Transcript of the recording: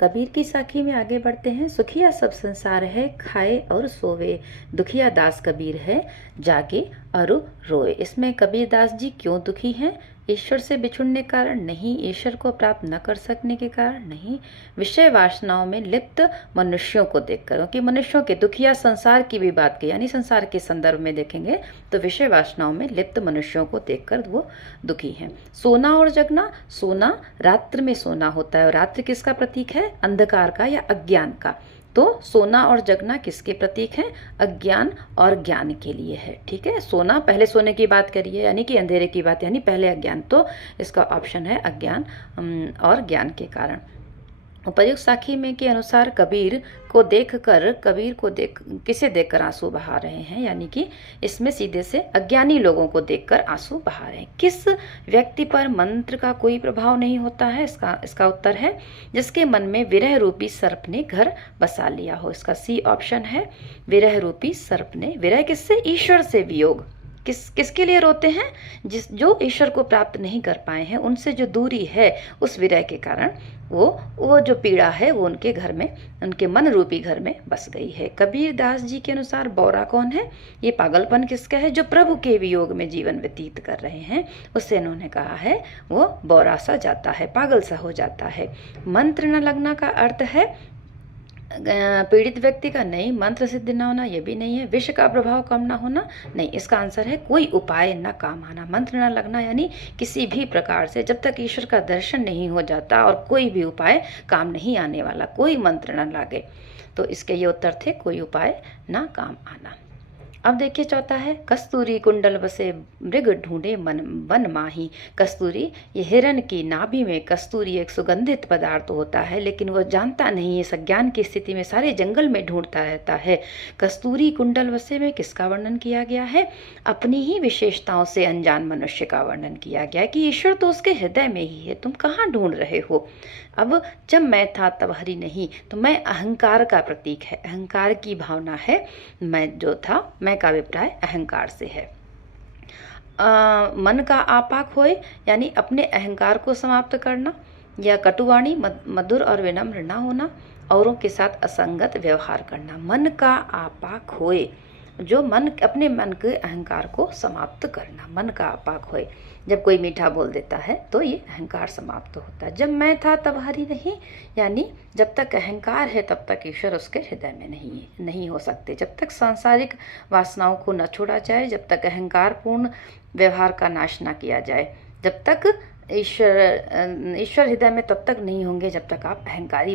कबीर की साखी में आगे बढ़ते हैं। सुखिया सब संसार है, खाए और सोवे, दुखिया दास कबीर है, जागे और रोए। इसमें कबीर दास जी क्यों दुखी हैं? ईश्वर से बिछुड़ने के कारण नहीं, ईश्वर को प्राप्त न कर सकने के कारण नहीं, विषय वासनाओं में लिप्त मनुष्यों को देखकर। क्योंकि मनुष्यों के, दुखिया संसार की भी बात की, यानी संसार के संदर्भ में देखेंगे तो विषय वासनाओं में लिप्त मनुष्यों को देखकर वो दुखी हैं। सोना और जगना, सोना रात्र में सोना होता है, और रात्र किसका प्रतीक है? अंधकार का या अज्ञान का। तो सोना और जगना किसके प्रतीक हैं? अज्ञान और ज्ञान के लिए है। ठीक है, सोना, पहले सोने की बात करिए, यानी कि अंधेरे की बात, यानी पहले अज्ञान, तो इसका ऑप्शन है अज्ञान और ज्ञान के कारण। उपर्युक्त साखी में के अनुसार कबीर को किसे देखकर आंसू बहा रहे हैं? यानी कि इसमें सीधे से अज्ञानी लोगों को देखकर आंसू बहा रहे हैं। किस व्यक्ति पर मंत्र का कोई प्रभाव नहीं होता है? इसका उत्तर है जिसके मन में विरह रूपी सर्प ने घर बसा लिया हो। इसका सी ऑप्शन है, विरह रूपी सर्प ने। विरह किससे? ईश्वर से वियोग। किसके लिए रोते हैं? जो ईश्वर को प्राप्त नहीं कर पाए हैं, उनसे जो दूरी है, उस विरह के कारण वो जो पीड़ा है वो उनके घर में, उनके मन रूपी घर में बस गई है। कबीर दास जी के अनुसार बौरा कौन है? ये पागलपन किसका है? जो प्रभु के वियोग में जीवन व्यतीत कर रहे हैं, उससे इन्होंने कहा है वो बौरा सा जाता है, पागल सा हो जाता है। मंत्र न लगना का अर्थ है पीड़ित व्यक्ति का नहीं, मंत्र सिद्ध न होना ये भी नहीं है, विष का प्रभाव कम ना होना नहीं। इसका आंसर है कोई उपाय न काम आना। मंत्र न लगना यानी किसी भी प्रकार से जब तक ईश्वर का दर्शन नहीं हो जाता और कोई भी उपाय काम नहीं आने वाला, कोई मंत्र न लागे। तो इसके ये उत्तर थे, कोई उपाय न काम आना। अब देखिए चौथा है, कस्तूरी कुंडल बसे मृग ढूंढे मन वन माही। कस्तूरी, ये हिरण की नाभि में कस्तूरी एक सुगंधित पदार्थ होता है, लेकिन वो जानता नहीं, इस अज्ञान की स्थिति में सारे जंगल में ढूंढता रहता है। कस्तूरी कुंडल बसे में किसका वर्णन किया गया है? अपनी ही विशेषताओं से अनजान मनुष्य का वर्णन किया गया है कि ईश्वर तो उसके हृदय में ही है, तुम कहाँ ढूंढ रहे हो। अब जब मैं था तब हरि नहीं, तो मैं अहंकार का प्रतीक है, अहंकार की भावना है। मैं जो था, मैं का अभिप्राय अहंकार से है। मन का आपाक होए यानी अपने अहंकार को समाप्त करना, या कटुवाणी, मधुर और विनम्र न होना, औरों के साथ असंगत व्यवहार करना। मन का आपाक होए, जो मन, अपने मन के अहंकार को समाप्त करना, मन का आपाक होए। जब कोई मीठा बोल देता है तो ये अहंकार समाप्त होता है। जब मैं था तब हरि नहीं, यानी जब तक अहंकार है तब तक ईश्वर उसके हृदय में नहीं हो सकते। जब तक सांसारिक वासनाओं को न छोड़ा जाए, जब तक अहंकार पूर्ण व्यवहार का नाश न किया जाए, जब तक ईश्वर हृदय में तब तक नहीं होंगे जब तक आप अहंकारी